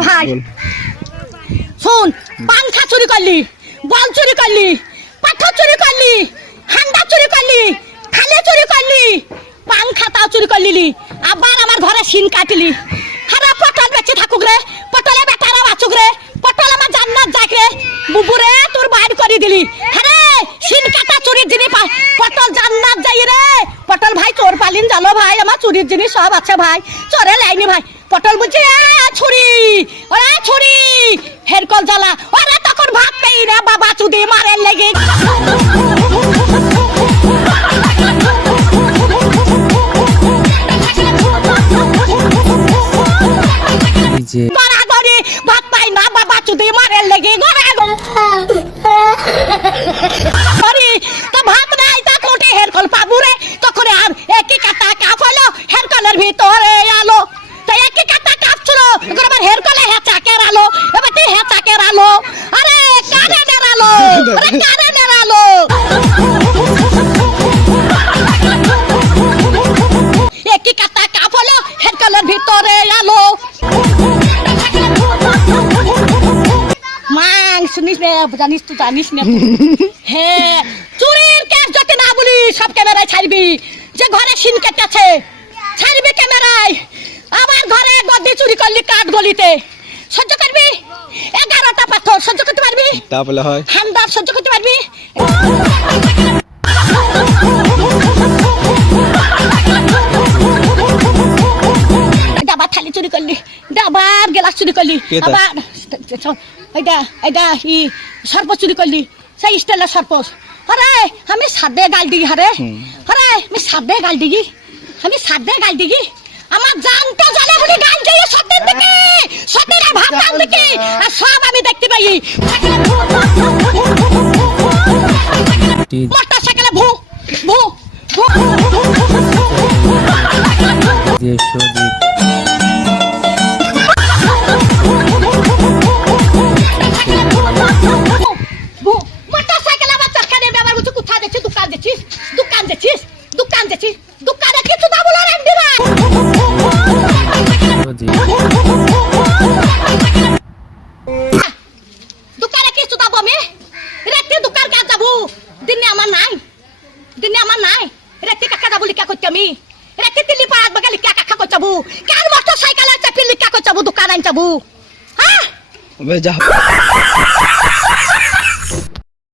ভাই শোন, পাংখা চুরি করলি, বল চুরি করলি পাথর চুরি করলি, হান্ডা চুরি করলি, থালে চুরি করলি, পাংখা তাও চুরি করলি আবার আমার ঘরে সিন কাটলি। হারা পটল বেঁচে থাকুক রে পটলে বেটারা বাঁচুক রে, পটল আমার জান্নাত যাক রে। বুবুরে তোর বাইর করে দিলি হ্যাঁ সিন কাটা চুরির জিনিস পা- পটল জান্নাত যাই রে তোর পালিন জানো ভাই আমার চুরির জিনিস সব আছে ভাই। চোরে লাইনি ভাই। পটল বুঝছি ছুরি ওরে ছুরি। হেরকল জ্বালা ওরে তখন ভাত পেই রে বাবা চুদি মারের লেগে ভাত পাই না বাবা চুদি মারের লেগে হলো হেরকলের ভিতরে আলো। তো একই কাটা কাপ ছিল এখন আবার হেরকলে হেঁচাকের আলো। এবার তুই হেঁচাকের আলো? আরে কারেন্টের আলো আরে কারেন্টের আলো। একই কাটা কাপ হলো হেরকলের ভিতরে আলো। মাং শুনিস না জানিস তুই জানিস না। হ্যাঁ চুরির কেস যাতে না বলি সব ক্যামেরায় ছাড়বি। যে ঘরে সিন কেটেছে ছাড়বি ক্যামেরায়? আমার ঘরে গদ্দি চুরি করলি কাঠ গলিতে সহ্য করবি? এগারোটা পাথর সহ্য করতে পারবি? তাহলে হয়। হান্দার সহ্য করতে পারবি? ডাবার থালি চুরি করলি ডাবার গেলাস চুরি করলি কে তা? আবার এইটা এইটা ই সর্প চুরি করলি সেই স্টেলের সর্প। আরে আমি সাদে গাল দিগি হারে আরে আমি সাদে গাল দিগি আমি সাদে গাল দিগি আমার জানতে জালে হলি গাল দিয়ে সত্যের দিকে সত্যের ভাত গাল দিকে আর সব আমি দেখতে পাই মোটর সাইকেলে ভু ভু ভু সজিত দোকান যাচ্ছিস? দোকান যাচ্ছিস? দোকানে কিছু দাম বলো রাখবি না। দোকানে কিছু দাম আমি? রাত্রি দোকান কাজ যাব? দিনে আমার নাই। দিনে আমার নাই। রাত্রি কাকা যাব লিখা করছি আমি? রাত্রি দিল্লি পাড়াত বাগে লিখা কাকা করছি যাব? কার মোটর সাইকেল চাপি লিখা করছি যাব? দোকান আন যাব। হ্যাঁ?